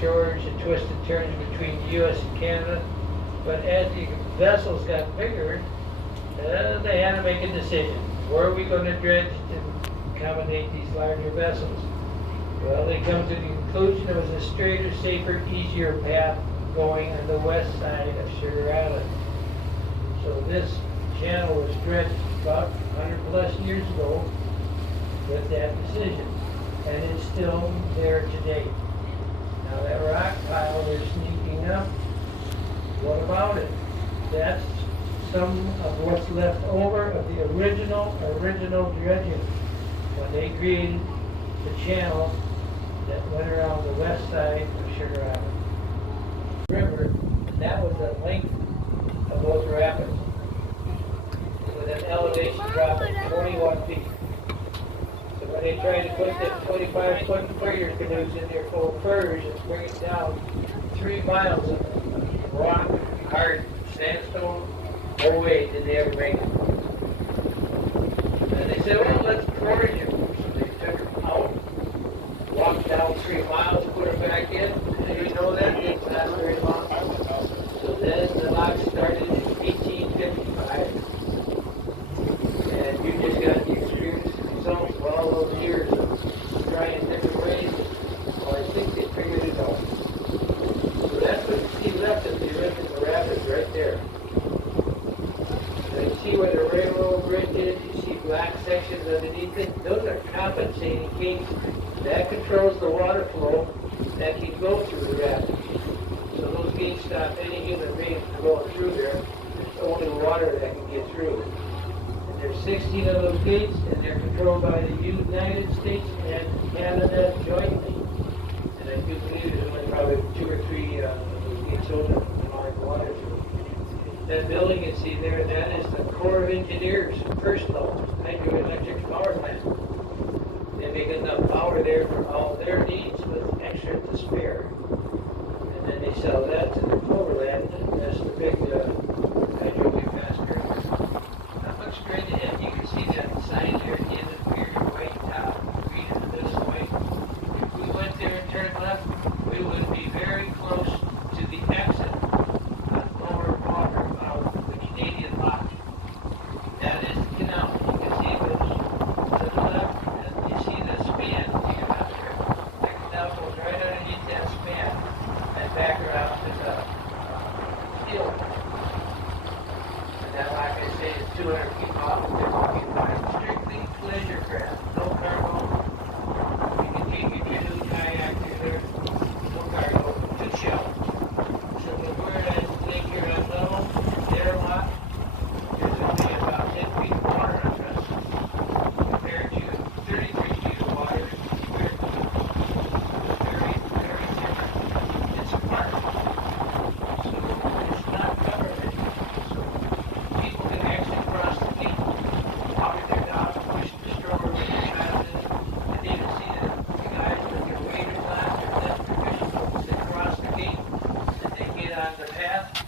shores and twists and turns between the U.S. and Canada. But as the vessels got bigger, they had to make a decision. Where are we going to dredge to accommodate these larger vessels? Well, they come to the conclusion it was a straighter, safer, easier path going on the west side of Sugar Island. So this channel was dredged about 100 plus years ago with that decision, and it's still there today. Now that rock pile they're sneaking up, what about it? That's some of what's left over of the original dredging when they created the channel that went around the west side of Sugar Island River, and that was the length of those rapids with an elevation drop of 21 feet. So when they tried to put them 25-foot frigates canoes in their full furs and bring it down 3 miles of rock, hard sandstone, no way did they ever make it. And they said, well, let's quarter you. So they took them out, walked down 3 miles, put them back in, and you know that didn't last very long. So then the lock started in 1855, and you just got the experience and results of all those years of trying different ways. Well, I think they figured it out. So that's what you see left of the original rapids right there. And you see where the railroad bridge is, you see black sections underneath it. Those are compensating gates. That controls the water flow that can go through the rapids. So those gates stop any human being from going through there. There's only water that can get through. And there's 16 of those gates, and they're controlled by the United States and Canada jointly. And I do believe there's only probably 2 or 3 of those gates open to allow the water through. That building you see there, that is the Corps of Engineers, first level, hydroelectric power plant. They make enough power there for all their needs with extra to spare. And then they sell that to the overland, and that's the big hydro capacitor. That looks great ahead. You can see that sign there at the end of the pier, white top, read it this way. If we went there and turned left, we would be very close to the exit on lower water of the Canadian lock. That is the canal. You can see it goes to the left, and you see the span. You can the canal goes right underneath that span and back around